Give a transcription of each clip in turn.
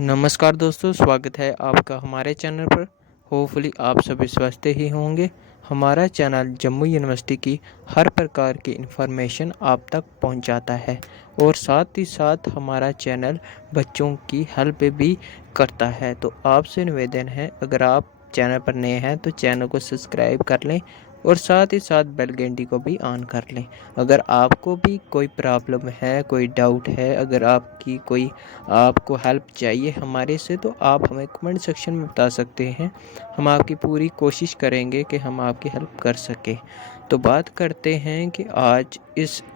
नमस्कार दोस्तों, स्वागत है आपका हमारे चैनल पर। होपफुली आप सभी स्वस्थ ही होंगे। हमारा चैनल जम्मू यूनिवर्सिटी की हर प्रकार की इन्फॉर्मेशन आप तक पहुंचाता है और साथ ही साथ हमारा चैनल बच्चों की हेल्प भी करता है। तो आपसे निवेदन है, अगर आप चैनल पर नए हैं तो चैनल को सब्सक्राइब कर लें और साथ ही साथ बेल घंटी को भी ऑन कर लें। अगर आपको भी कोई प्रॉब्लम है, कोई डाउट है, अगर आपको हेल्प चाहिए हमारे से, तो आप हमें कमेंट सेक्शन में बता सकते हैं। हम आपकी पूरी कोशिश करेंगे कि हम आपकी हेल्प कर सकें। तो बात करते हैं कि आज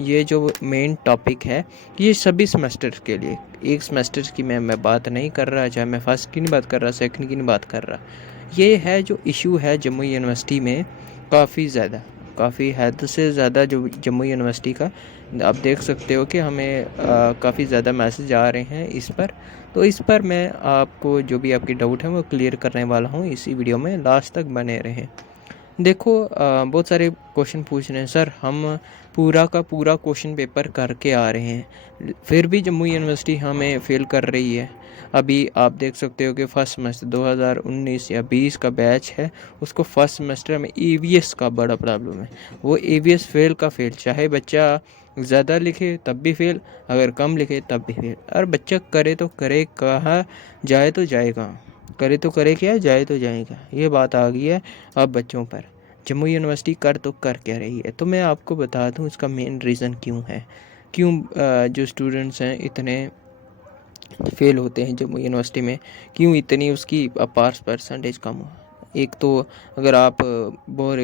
ये जो मेन टॉपिक है, ये सभी सेमेस्टर के लिए। एक सेमेस्टर की मैं बात नहीं कर रहा, चाहे मैं फर्स्ट की नहीं बात कर रहा, सेकंड की नहीं बात कर रहा। ये है जो इशू है जम्मू यूनिवर्सिटी में, काफ़ी हद से ज़्यादा जो जम्मू यूनिवर्सिटी का आप देख सकते हो कि हमें काफ़ी ज़्यादा मैसेज आ रहे हैं इस पर। तो इस पर मैं आपको जो भी आपकी डाउट है वो क्लियर करने वाला हूँ इसी वीडियो में, लास्ट तक बने रहें। देखो, बहुत सारे क्वेश्चन पूछ रहे हैं, सर हम पूरा का पूरा क्वेश्चन पेपर करके आ रहे हैं फिर भी जम्मू यूनिवर्सिटी हमें फ़ेल कर रही है। अभी आप देख सकते हो कि फर्स्ट सेमेस्टर 2019 या 20 का बैच है, उसको फर्स्ट सेमेस्टर में ईवीएस का बड़ा प्रॉब्लम है। वो ईवीएस फ़ेल का फ़ेल, चाहे बच्चा ज़्यादा लिखे तब भी फ़ेल, अगर कम लिखे तब भी फ़ेल। और बच्चा करे तो करे कहाँ, जाए तो जाए कहाँ, करे तो करे क्या, जाए तो जाएगा। ये बात आ गई है अब बच्चों पर। जम्मू यूनिवर्सिटी कर तो कर क्या रही है, तो मैं आपको बता दूं इसका मेन रीज़न क्यों है, क्यों जो स्टूडेंट्स हैं इतने फेल होते हैं जम्मू यूनिवर्सिटी में, क्यों इतनी उसकी पास परसेंटेज कम हो। एक तो अगर आप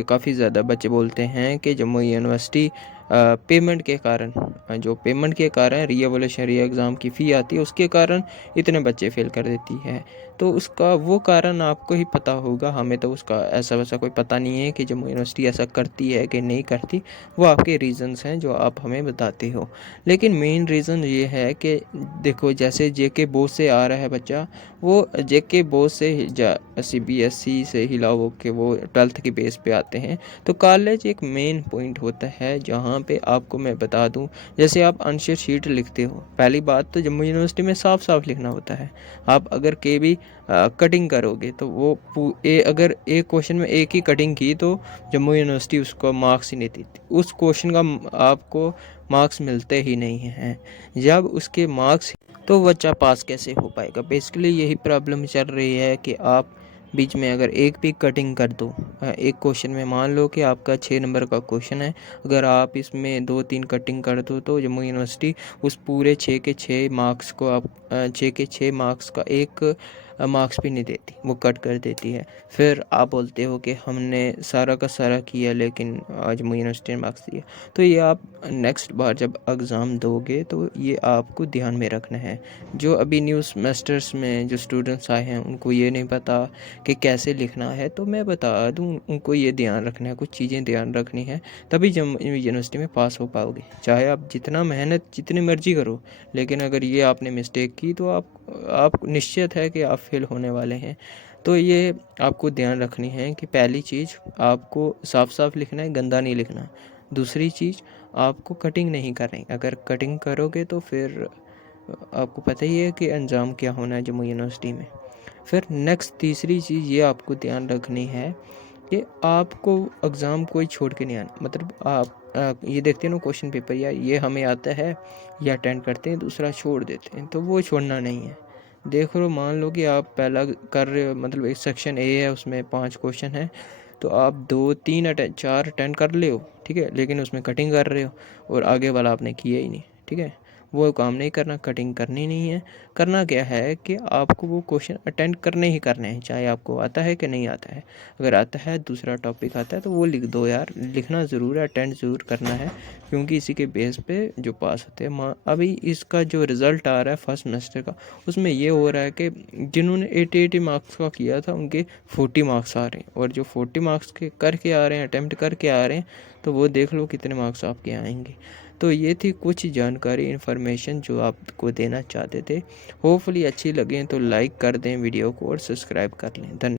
काफ़ी ज़्यादा बच्चे बोलते हैं कि जम्मू यूनिवर्सिटी पेमेंट के कारण, जो पेमेंट के कारण री एग्ज़ाम की फ़ी आती है उसके कारण इतने बच्चे फेल कर देती है। तो उसका वो कारण आपको ही पता होगा, हमें तो उसका ऐसा वैसा कोई पता नहीं है कि जम्मू यूनिवर्सिटी ऐसा करती है कि नहीं करती। वो आपके रीज़न्स हैं जो आप हमें बताते हो। लेकिन मेन रीज़न ये है कि देखो, जैसे जेके बोर्ड से आ रहा है बच्चा, वो जेके बोर्ड से सीबीएसई से हिला हो के वो 12th की बेस पे आते हैं। तो कॉलेज एक मेन पॉइंट होता है जहाँ पे आपको मैं बता दूँ, जैसे आप आंसर शीट लिखते हो, पहली बात तो जम्मू यूनिवर्सिटी में साफ साफ लिखना होता है। आप अगर के भी कटिंग करोगे तो अगर एक क्वेश्चन में एक ही कटिंग की तो जम्मू यूनिवर्सिटी उसको मार्क्स ही नहीं देती, उस क्वेश्चन का आपको मार्क्स मिलते ही नहीं हैं। जब उसके मार्क्स, तो बच्चा पास कैसे हो पाएगा। बेसिकली यही प्रॉब्लम चल रही है कि आप बीच में अगर एक भी कटिंग कर दो, एक क्वेश्चन में मान लो कि आपका 6 नंबर का क्वेश्चन है, अगर आप इसमें 2-3 कटिंग कर दो तो जम्मू यूनिवर्सिटी उस पूरे 6 के 6 मार्क्स को, आप 6 के 6 मार्क्स का एक मार्क्स भी नहीं देती, वो कट कर देती है। फिर आप बोलते हो कि हमने सारा का सारा किया लेकिन जम्मू यूनिवर्सिटी ने मार्क्स दिया। तो ये आप नेक्स्ट बार जब एग्ज़ाम दोगे तो ये आपको ध्यान में रखना है। जो अभी न्यू सेमेस्टर्स में जो स्टूडेंट्स आए हैं उनको ये नहीं पता कि कैसे लिखना है, तो मैं बता दूं उनको ये ध्यान रखना है, कुछ चीज़ें ध्यान रखनी है, तभी जम्मू यूनिवर्सिटी में पास हो पाओगे। चाहे आप जितना मेहनत जितनी मर्जी करो, लेकिन अगर ये आपने मिस्टेक की तो आप निश्चित है कि आप फेल होने वाले हैं। तो ये आपको ध्यान रखनी है कि पहली चीज़ आपको साफ साफ लिखना है, गंदा नहीं लिखना। दूसरी चीज़, आपको कटिंग नहीं करनी, अगर कटिंग करोगे तो फिर आपको पता ही है कि अंजाम क्या होना है जम्मू यूनिवर्सिटी में। फिर नेक्स्ट तीसरी चीज़ ये आपको ध्यान रखनी है कि आपको एग्ज़ाम कोई छोड़ के नहीं आना। मतलब आप ये देखते हैं ना क्वेश्चन पेपर, या ये हमें आता है या अटेंड करते हैं, दूसरा छोड़ देते हैं, तो वो छोड़ना नहीं है। देख लो, मान लो कि आप पहला कर रहे हो, मतलब एक सेक्शन ए है उसमें 5 क्वेश्चन हैं, तो आप 2-3 4 अटेंड कर ले हो, ठीक है, लेकिन उसमें कटिंग कर रहे हो और आगे वाला आपने किया ही नहीं, ठीक है। वो काम नहीं करना, कटिंग करनी नहीं है। करना क्या है कि आपको वो क्वेश्चन अटेंड करने ही करने हैं, चाहे आपको आता है कि नहीं आता है। अगर आता है, दूसरा टॉपिक आता है, तो वो लिख दो यार, लिखना ज़रूर है, अटेंड ज़रूर करना है, क्योंकि इसी के बेस पे जो पास होते हैं। अभी इसका जो रिज़ल्ट आ रहा है फर्स्ट सेमेस्टर का, उसमें ये हो रहा है कि जिन्होंने 80 मार्क्स का किया था उनके 40 मार्क्स आ रहे हैं, और जो 40 मार्क्स के करके आ रहे हैं, अटैम्प्ट करके आ रहे हैं, तो वो देख लो कितने मार्क्स आपके आएंगे। तो ये थी कुछ जानकारी, इन्फॉर्मेशन जो आपको देना चाहते थे। होपफुली अच्छी लगे तो लाइक कर दें वीडियो को और सब्सक्राइब कर लें। धन्यवाद।